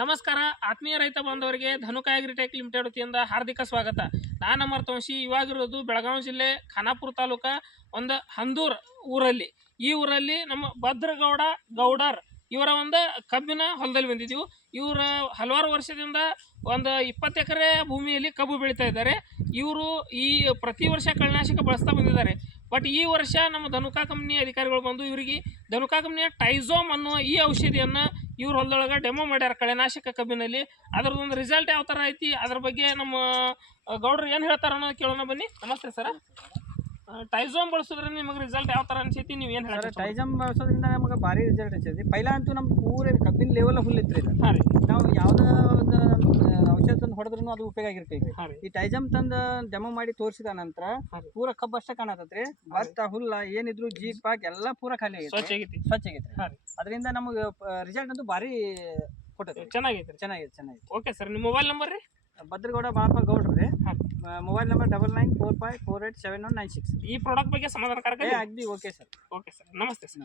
ನಮಸ್ಕಾರ, ಆತ್ಮೀಯ ರೈತ ಬಾಂಧವರಿಗೆ ಧನುಕ ಅಗ್ರಿಟೆಕ್ ಲಿಮಿಟೆಡ್ ವತಿಯಿಂದ ಹಾರ್ದಿಕ ಸ್ವಾಗತ. ನಾನು ಅಮರ್ತವಂಶಿ ಇವಾಗಿರೋದು ಬೆಳಗಾವಿ ಜಿಲ್ಲೆ ಖಾನಾಪುರ ತಾಲೂಕ ಒಂದು ಹಂದೂರ್ ಊರಲ್ಲಿ. ಈ ಊರಲ್ಲಿ ನಮ್ಮ ಭದ್ರಗೌಡ ಗೌಡರ್ ಇವರ ಒಂದು ಕಬ್ಬಿನ ಹೊಲದಲ್ಲಿ ಬಂದಿದ್ದೀವಿ. ಇವರ ಹಲವಾರು ವರ್ಷದಿಂದ ಒಂದು ಇಪ್ಪತ್ತು ಎಕರೆ ಭೂಮಿಯಲ್ಲಿ ಕಬ್ಬು ಬೆಳೀತಾ ಇದ್ದಾರೆ. ಇವರು ಈ ಪ್ರತಿ ವರ್ಷ ಕಳೆನಾಶಕ ಬಳಸ್ತಾ ಬಂದಿದ್ದಾರೆ. ಬಟ್ ಈ ವರ್ಷ ನಮ್ಮ ಧನುಕಾ ಕಂಪ್ನಿ ಅಧಿಕಾರಿಗಳು ಬಂದು, ಇವರಿಗೆ ಧನುಕಾ ಕಂಪ್ನಿಯ ಟೈಝೋಮ್ ಅನ್ನುವ ಈ ಔಷಧಿಯನ್ನು ಇವ್ರ ಹೊಲದೊಳಗೆ ಡೆಮೋ ಮಾಡ್ಯಾರ ಕಳೆನಾಶಕ ಕಬ್ಬಿನಲ್ಲಿ. ಅದ್ರದ್ದೊಂದು ರಿಸಲ್ಟ್ ಯಾವ ಥರ ಐತಿ ಅದ್ರ ಬಗ್ಗೆ ನಮ್ಮ ಗೌಡ್ರು ಏನು ಹೇಳ್ತಾರ ಅನ್ನೋದು ಕೇಳೋಣ ಬನ್ನಿ. ನಮಸ್ತೆ ಸರ್ ಟೈಜೋಮ್ ಬಳಸಿದ್ರೆ ನಿಮಗೆ ರಿಸಲ್ಟ್ ಯಾವ ಥರ ಅನ್ಸೈತಿ ನೀವು ಏನು ಹೇಳ್ತಾರೆ? ಟೈಜಮ್ ಬಳಸೋದ್ರಿಂದ ನಮಗೆ ಭಾರಿ ರಿಸಲ್ಟ್ ಅನ್ಸೈತಿ. ಪೈಲಾ ಅಂತೂ ನಮ್ಮ ಪೂರ ಕಬ್ಬಿನ ಲೆವೆಲ್ ಫುಲ್ ಇತ್ತು ರೀ ಹಾಂ ರೀ. ಹೊಡೆದ್ರೂ ಅದು ಉಪಯೋಗ ಆಗಿರ್ತೈತಿ. ಈ ಟೈಜಮ್ ತಂದ ಡೆಮೋ ಮಾಡಿ ತೋರಿಸಿದ ನಂತರ. ಪೂರ ಕಬ್ಬು ಅಷ್ಟೇ ಕಾಣತೈತ್ರಿ. ಭತ್ತ ಹುಲ್ಲ ಏನಿದ್ರು ಜೀಪ್ ಪಾಕ್ ಎಲ್ಲ ಪೂರ ಖಾಲಿ ಆಗೈತಿ. ಸ್ವಚ್ಛ ಆಗೈತಿ ಅದರಿಂದ ನಮಗೆ ರಿಸಲ್ಟ್ ಅಂತೂ ಭಾರಿ ಕೊಟ್ಟೈತಿ ಚೆನ್ನಾಗೈತಿ ರೀ ಚೆನ್ನಾಗೈತೆ ಚೆನ್ನಾಗೈತೆ ಓಕೆ ಸರ್ ನಿಮ್ಮ ಮೊಬೈಲ್ ನಂಬರ್ ರೀ? ಭದ್ರಗೌಡ ಬಾಪ ಗೌಡ್ರು ರೀ. Mobile number double nine four five four eight seven one nine six ಈ ಪ್ರಾಡಕ್ಟ್ ಬಗ್ಗೆ ಸಮಾಧಾನಕಾರಕ ಅಗ್ದಿ ಓಕೆ ಸರ್ ಓಕೆ ಸರ್ ನಮಸ್ತೆ ಸರ್